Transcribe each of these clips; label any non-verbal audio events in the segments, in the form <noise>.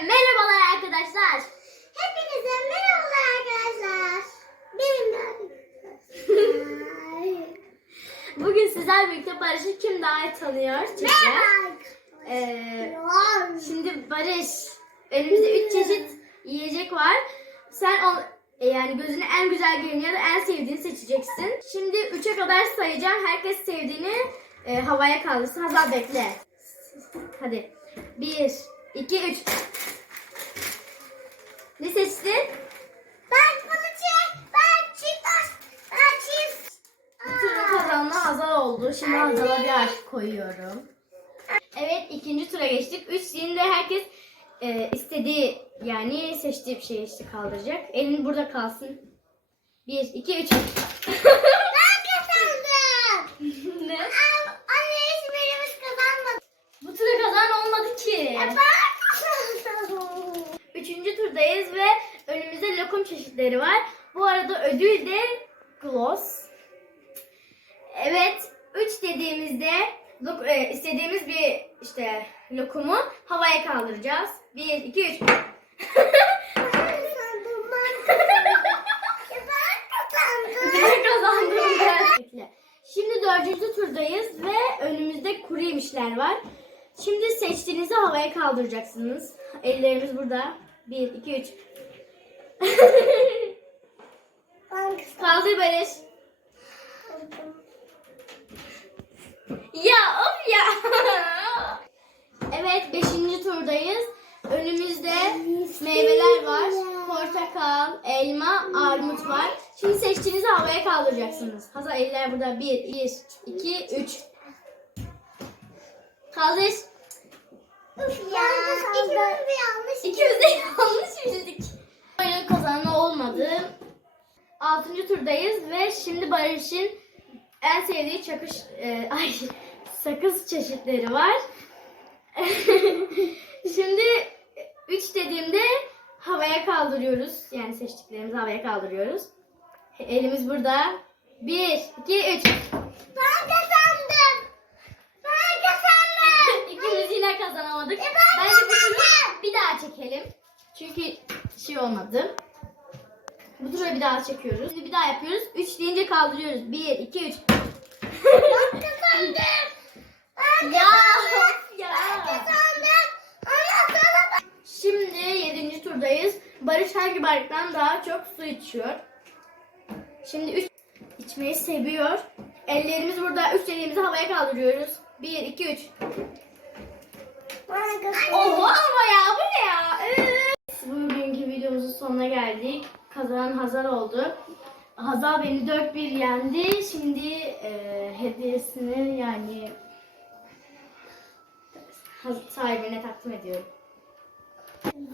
Merhabalar arkadaşlar. Hepinize merhabalar arkadaşlar. Benim Bugün sizler birlikte Barış'ı kim daha iyi tanıyor? Merhaba Ee, arkadaşlar. şimdi Barış, elimizde üç çeşit yiyecek var. Sen o, e, yani gözüne en güzel geleni ya da en sevdiğini seçeceksin. Şimdi üçe kadar sayacağım. Herkes sevdiğini e, havaya kaldırsın. Hazal bekle. Hadi. Bir, iki, üç. Ne seçtin? Ben bunu çek. Ben çift Ben çift. Bu turun kazananı Hazal oldu. Şimdi Hazal'a bir harf koyuyorum. Evet ikinci tura geçtik. Üç zilinde herkes e, istediği yani seçtiği bir şeyi işte kaldıracak. Elin burada kalsın. Bir, iki, üç. <laughs> Ben kazandım. ne? Am- Anne hiçbirimiz kazanmadı. Bu tura kazanan olmadı ki. <laughs> Üçüncü turdayız ve önümüzde lokum çeşitleri var. Bu arada ödül de gloss. Evet, üç dediğimizde lok- e, istediğimiz bir işte lokumu havaya kaldıracağız. Bir, iki, üç. Ben kazandım. Ben kazandım. Ben kazandım. Ben kazandım ben. Bekle. Şimdi dördüncü turdayız ve önümüzde kuru yemişler var. Şimdi seçtiğinizi havaya kaldıracaksınız. Ellerimiz burada. 1, 2, 3. Kaldır Barış. ya of ya. evet 5. turdayız. Önümüzde meyveler var. Portakal, elma, armut var. Şimdi seçtiğinizi havaya kaldıracaksınız. Hazır eller burada. 1, 2, 3. Kalış. Üf ya. İkimiz yanlış. İkimiz de yanlış bildik. Oyunun kazananı olmadı. Altıncı turdayız ve şimdi Barış'ın en sevdiği çakış... E, <laughs> ay, sakız çeşitleri var. <laughs> şimdi 3 dediğimde havaya kaldırıyoruz. Yani seçtiklerimizi havaya kaldırıyoruz. Elimiz burada. 1, 2, 3. Ben kazanamadık. Bence bu bir daha çekelim. Çünkü şey olmadı. Bu turu bir daha çekiyoruz. Şimdi bir daha yapıyoruz. 3 deyince kaldırıyoruz. 1, 2, 3. Ben kazandım. Ben ya. Şimdi 7. turdayız. Barış hangi bardaktan daha çok su içiyor? Şimdi 3 içmeyi seviyor. Ellerimiz burada. Üç elimizi havaya kaldırıyoruz. 1, 2, 3. Oha ama ya bu ne ya? Bugünkü videomuzun sonuna geldik. Kazanan Hazal oldu. Hazal beni 4-1 yendi. Şimdi e, hediyesini yani sahibine takdim ediyorum.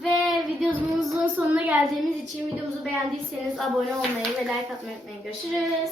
Ve videomuzun sonuna geldiğimiz için videomuzu beğendiyseniz abone olmayı ve like atmayı unutmayın. Görüşürüz.